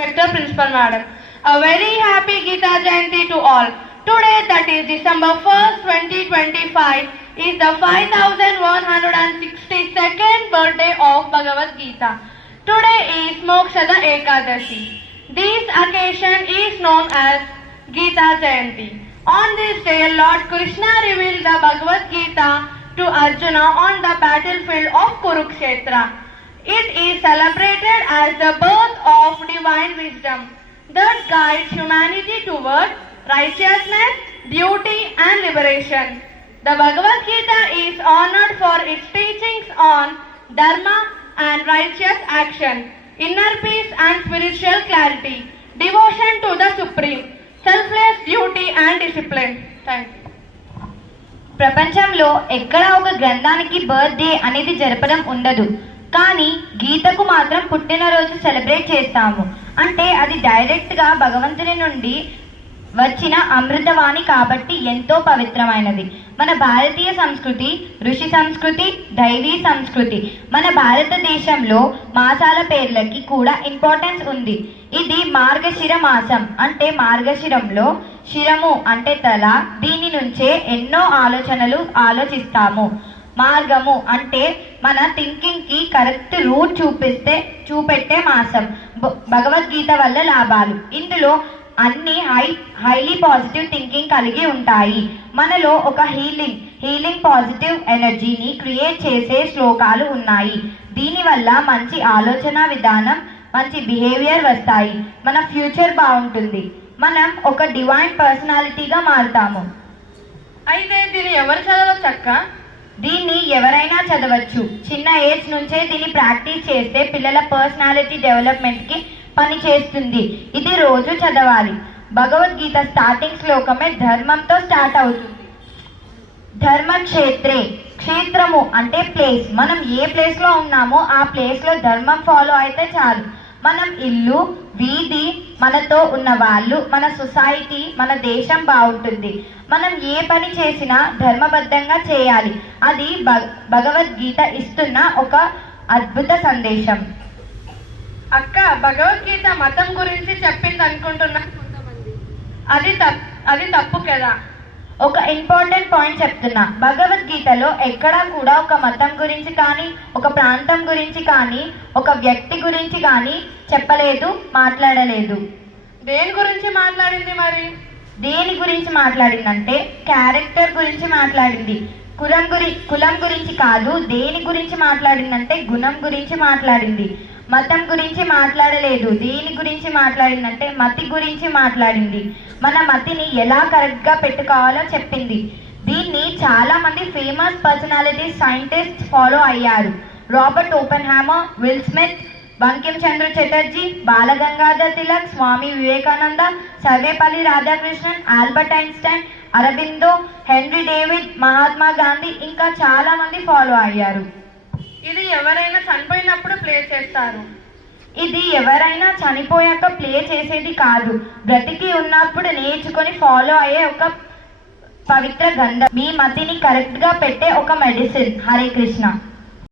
Respected Principal Madam, a very happy Gita Jayanti to all. Today, that is December 1st, 2025, is the 5162nd birthday of Bhagavad Gita. Today is Mokshada Ekadashi. This occasion is known as Gita Jayanti. On this day, Lord Krishna revealed the Bhagavad Gita to Arjuna on the battlefield of Kurukshetra. It is celebrated as the birth of divine wisdom that guides humanity toward righteousness, duty and liberation. The Bhagavad Gita is honored for its teachings on dharma and righteous action, inner peace and spiritual clarity, devotion to the Supreme, selfless duty and discipline. Thank you. ప్రపంచంలో ఎక్కడ ఒక గ్రంథానికి birthday అనేది జరపడం ఉండదు, కానీ గీతకు మాత్రం పుట్టినరోజు సెలబ్రేట్ చేస్తాము. అంటే అది డైరెక్ట్గా భగవంతుని నుండి వచ్చిన అమృతవాణి కాబట్టి ఎంతో పవిత్రమైనది. మన భారతీయ సంస్కృతి ఋషి సంస్కృతి, దైవీ సంస్కృతి. మన భారతదేశంలో మాసాల పేర్లకి కూడా ఇంపార్టెన్స్ ఉంది. ఇది మార్గశిర మాసం, అంటే మార్గశిరంలో శిరము అంటే తల, దీని నుంచే ఎన్నో ఆలోచనలు ఆలోచిస్తాము. మార్గము అంటే మన థింకింగ్ కి కరెక్ట్ రూట్ చూపెట్టే మాసం. భగవద్గీత వల్ల లాభాలు. ఇందులో అన్ని హైలీ పాజిటివ్ థింకింగ్ కలిగి ఉంటాయి. మనలో ఒక హీలింగ్ పాజిటివ్ ఎనర్జీని క్రియేట్ చేసే శ్లోకాలు ఉన్నాయి. దీనివల్ల మంచి ఆలోచన విధానం, మంచి బిహేవియర్ వస్తాయి. మన ఫ్యూచర్ బాగుంటుంది. మనం ఒక డివైన్ పర్సనాలిటీగా మారుతాము. అయితే దీన్ని ఎవరు చదవచ్చక్క? దీన్ని ఎవరైనా చదవచ్చు. చిన్న ఏజ్ నుంచే దీన్ని ప్రాక్టీస్ చేస్తే పిల్లల పర్సనాలిటీ డెవలప్మెంట్కి పని చేస్తుంది. ఇది రోజు చదవాలి. భగవద్గీత స్టార్టింగ్ శ్లోకమే ధర్మంతో స్టార్ట్ అవుతుంది. ధర్మక్షేత్రే, క్షేత్రము అంటే ప్లేస్. మనం ఏ ప్లేస్లో ఉన్నామో ఆ ప్లేస్లో ధర్మం ఫాలో అయితే చాలు. మనం ఇల్లు, వీధి, మనతో ఉన్న వాళ్ళు, మన సొసైటీ, మన దేశం బాగుంటుంది. మనం ఏ పని చేసినా ధర్మబద్ధంగా చేయాలి. అది భగవద్గీత ఇస్తున్న ఒక అద్భుత సందేశం. అక్క, భగవద్గీత మతం గురించి చెప్పింది అనుకుంటున్నా కొంతమంది. అది తప్పు కదా? ఒక ఇంపార్టెంట్ పాయింట్ చెప్తున్నా. భగవద్గీతలో ఎక్కడా కూడా ఒక మతం గురించి కానీ, ఒక ప్రాంతం గురించి కానీ, ఒక వ్యక్తి గురించి కానీ చెప్పలేదు, మాట్లాడలేదు. దేని గురించి మాట్లాడింది మరి? దేని గురించి మాట్లాడిందంటే క్యారెక్టర్ గురించి మాట్లాడింది. కులం గురించి కాదు. దేని గురించి మాట్లాడిందంటే గుణం గురించి మాట్లాడింది. మతం గురించి మాట్లాడలేదు. దేని గురించి మాట్లాడిందంటే మతి గురించి మాట్లాడింది. మన మతిని ఎలా కరెక్ట్గా పెట్టుకోవాలో చెప్పింది. దీన్ని చాలా మంది ఫేమస్ పర్సనాలిటీస్, సైంటిస్ట్ ఫాలో అయ్యారు. Robert Oppenheimer, Will Smith, Bankim Chandra Chatterjee, Balagangadhar Tilak, Swami Vivekananda, Sarvepalli Radhakrishnan, Albert Einstein, Aurobindo, Henry David, Mahatma Gandhi, ఇంకా చాలా మంది ఫాలో అయ్యారు. ఇది ఎవరైనా చనిపోయినప్పుడు ప్లే చేస్తారు. ఇది ఎవరైనా చనిపోయాక ప్లే చేసేది కాదు. బ్రతికి ఉన్నప్పుడు నేర్చుకొని ఫాలో అయ్యే ఒక పవిత్ర గంధం. మీ మతిని కరెక్ట్ గా పెట్టే ఒక మెడిసిన్. హరే కృష్ణ.